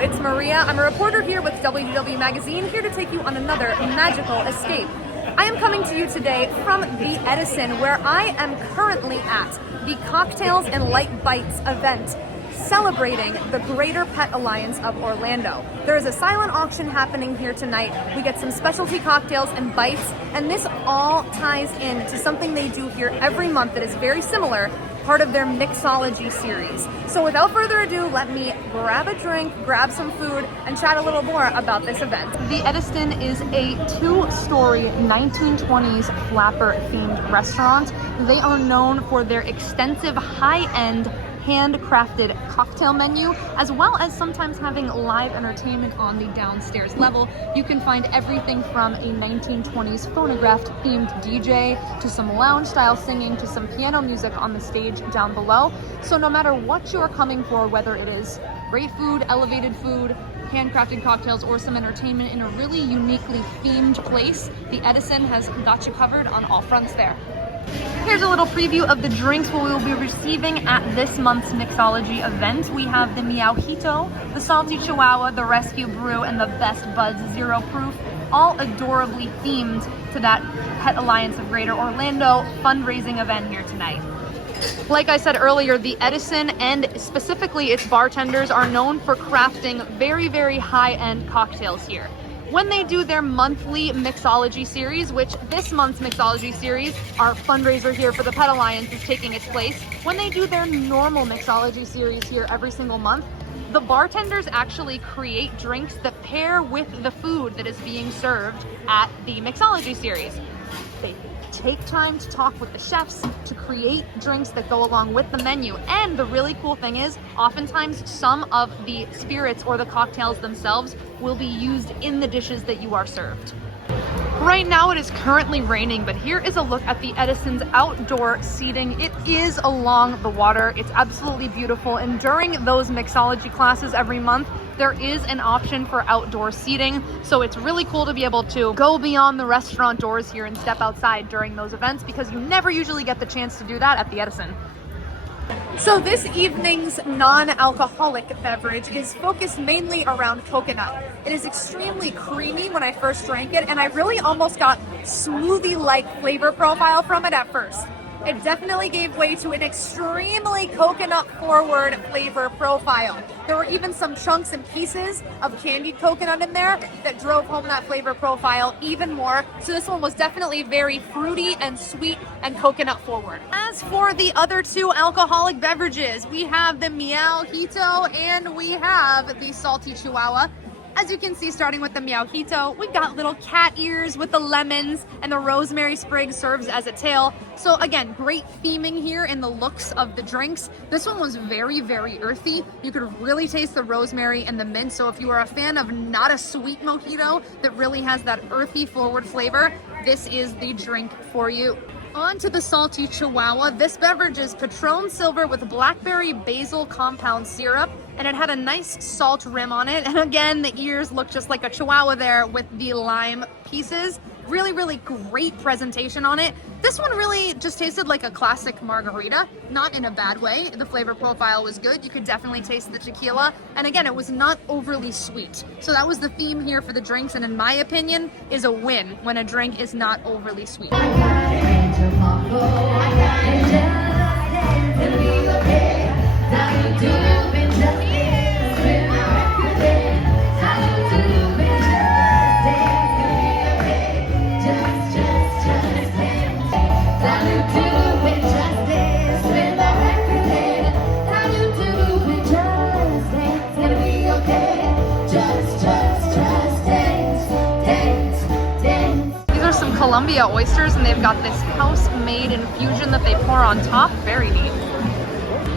it's Maria. I'm a reporter here with WDW Magazine, here to take you on another magical escape. I am coming to you today from the Edison, where I am currently at the Cocktails and Light Bites event, celebrating the Greater Pet Alliance of Orlando. There is a silent auction happening here tonight. We get some specialty cocktails and bites, and this all ties in to something they do here every month that is very similar, part of their Mixology Series. So without further ado, let me grab a drink, grab some food, and chat a little more about this event. The Edison is a two-story 1920s flapper-themed restaurant. They are known for their extensive high-end handcrafted cocktail menu, as well as sometimes having live entertainment on the downstairs level. You can find everything from a 1920s phonograph themed DJ to some lounge style singing to some piano music on the stage down below. So no matter what you're coming for, whether it is great food, elevated food, handcrafted cocktails, or some entertainment in a really uniquely themed place, the Edison has got you covered on all fronts there. Here's a little preview of the drinks we will be receiving at this month's Mixology event. We have the Meowjito, the Salty Chihuahua, the Rescue Brew, and the Best Buds Zero Proof, all adorably themed to that Pet Alliance of Greater Orlando fundraising event here tonight. Like I said earlier, the Edison and specifically its bartenders are known for crafting very, very high-end cocktails here. When they do their monthly Mixology Series, which this month's Mixology Series, our fundraiser here for the Pet Alliance, is taking its place. When they do their normal Mixology Series here every single month, the bartenders actually create drinks that pair with the food that is being served at the Mixology Series. They take time to talk with the chefs to create drinks that go along with the menu. And the really cool thing is, oftentimes some of the spirits or the cocktails themselves will be used in the dishes that you are served. Right now it is currently raining, but here is a look at the Edison's outdoor seating. It is along the water. It's absolutely beautiful. And during those mixology classes every month, there is an option for outdoor seating. So it's really cool to be able to go beyond the restaurant doors here and step outside during those events, because you never usually get the chance to do that at the Edison. So this evening's non-alcoholic beverage is focused mainly around coconut. It is extremely creamy when I first drank it, and I really almost got smoothie-like flavor profile from it at first. It definitely gave way to an extremely coconut-forward flavor profile. There were even some chunks and pieces of candied coconut in there that drove home that flavor profile even more. So this one was definitely very fruity and sweet and coconut-forward. As for the other two alcoholic beverages, we have the Meowjito and we have the Salty Chihuahua. As you can see, starting with the Meowjito, we've got little cat ears with the lemons, and the rosemary sprig serves as a tail. So again, great theming here in the looks of the drinks. This one was very, very earthy. You could really taste the rosemary and the mint. So if you are a fan of not a sweet mojito that really has that earthy forward flavor, this is the drink for you. On to the Salty Chihuahua. This beverage is Patron Silver with blackberry basil compound syrup, and it had a nice salt rim on it. And again, the ears look just like a Chihuahua there with the lime pieces. Really, really great presentation on it. This one really just tasted like a classic margarita, not in a bad way. The flavor profile was good. You could definitely taste the tequila. And again, it was not overly sweet. So that was the theme here for the drinks, and in my opinion, is a win when a drink is not overly sweet. Columbia oysters, and they've got this house-made infusion that they pour on top. Very neat.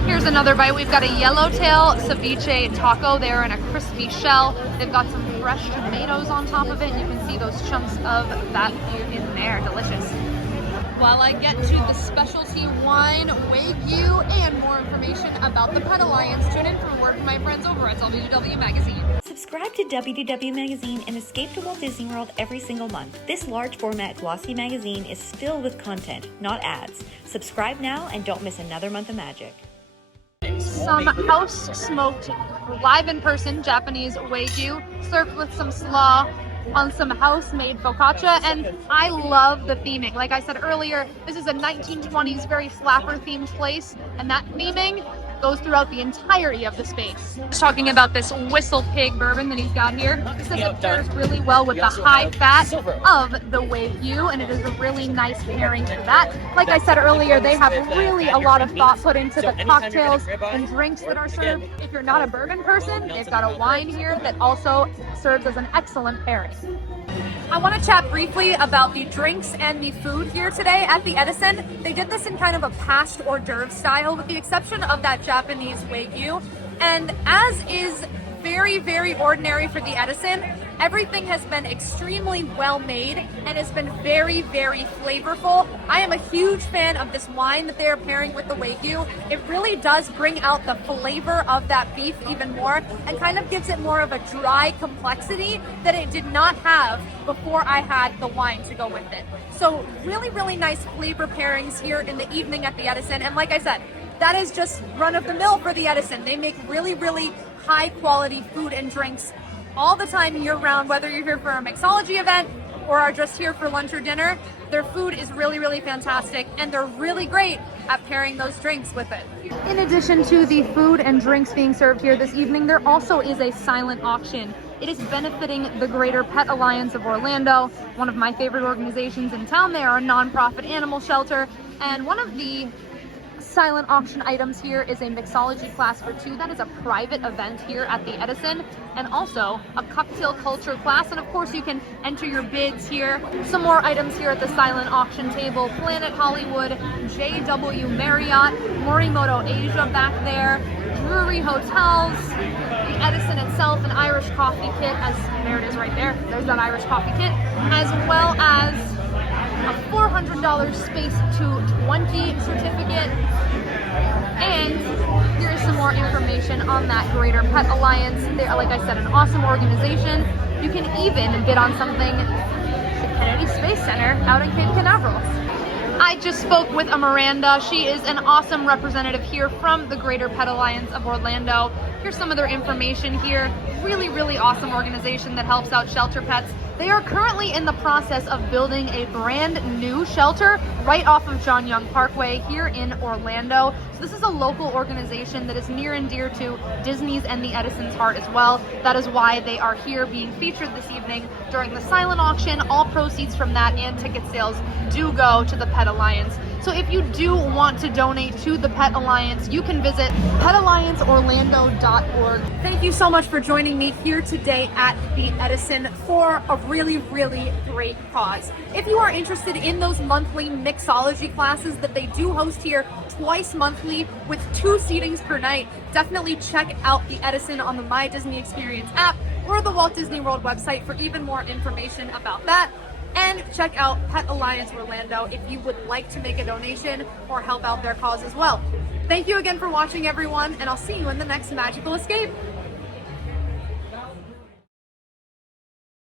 Here's another bite. We've got a yellowtail ceviche taco there in a crispy shell. They've got some fresh tomatoes on top of it, and you can see those chunks of that in there. Delicious. While I get to the specialty wine, Wagyu, and more information about the Pet Alliance, tune in for a word from my friends over at WDW Magazine. Subscribe to WDW Magazine and escape to Walt Disney World every single month. This large format glossy magazine is filled with content, not ads. Subscribe now and don't miss another month of magic. Some house smoked live in person Japanese Wagyu served with some slaw on some house-made focaccia, and I love the theming. Like I said earlier, this is a 1920s very flapper themed place, and that theming goes throughout the entirety of the space. Just talking about this Whistle Pig bourbon that he's got here. This says it pairs really well with the high fat of the Wagyu, and it is a really nice pairing for that. Like I said earlier, they have really a lot of thought put into the cocktails and drinks that are served. If you're not a bourbon person, they've got a wine here that also serves as an excellent pairing. I want to chat briefly about the drinks and the food here today at the Edison. They did this in kind of a past hors d'oeuvre style with the exception of that Japanese Wagyu. And as is very, very ordinary for the Edison, everything has been extremely well made and has been very, very flavorful. I am a huge fan of this wine that they are pairing with the Wagyu. It really does bring out the flavor of that beef even more and kind of gives it more of a dry complexity that it did not have before I had the wine to go with it. So really, really nice flavor pairings here in the evening at the Edison. And like I said, that is just run of the mill for the Edison. They make really, really high quality food and drinks all the time year round, whether you're here for a mixology event or are just here for lunch or dinner. Their food is really, really fantastic, and they're really great at pairing those drinks with it. In addition to the food and drinks being served here this evening, there also is a silent auction. It is benefiting the Greater Pet Alliance of Orlando, one of my favorite organizations in town. They are a nonprofit animal shelter, and one of the silent auction items here is a mixology class for two. That is a private event here at the Edison, and also a cocktail culture class. And of course you can enter your bids here. Some more items here at the silent auction table: Planet Hollywood, JW Marriott, Morimoto Asia back there, Drury Hotels, the Edison itself, an Irish coffee kit, as there it is right there. There's that Irish coffee kit, as well as a $400 Space to 20 certificate. And here's some more information on that Greater Pet Alliance. They are, like I said, an awesome organization. You can even bid on something at the Kennedy Space Center out in Cape Canaveral. I just spoke with a Miranda. She is an awesome representative here from the Greater Pet Alliance of Orlando. Here's some of their information here. Really, really awesome organization that helps out shelter pets. They are currently in the process of building a brand new shelter right off of John Young Parkway here in Orlando. So this is a local organization that is near and dear to Disney's and the Edison's heart as well. That is why they are here being featured this evening during the silent auction. All proceeds from that and ticket sales do go to the Pet Alliance. So if you do want to donate to the Pet Alliance, you can visit petallianceorlando.org. Thank you so much for joining me here today at the Edison for a really, really great cause. If you are interested in those monthly mixology classes that they do host here twice monthly with 2 seatings per night, definitely check out the Edison on the My Disney Experience app or the Walt Disney World website for even more information about that. And check out Pet Alliance Orlando if you would like to make a donation or help out their cause as well. Thank you again for watching, everyone, and I'll see you in the next magical escape.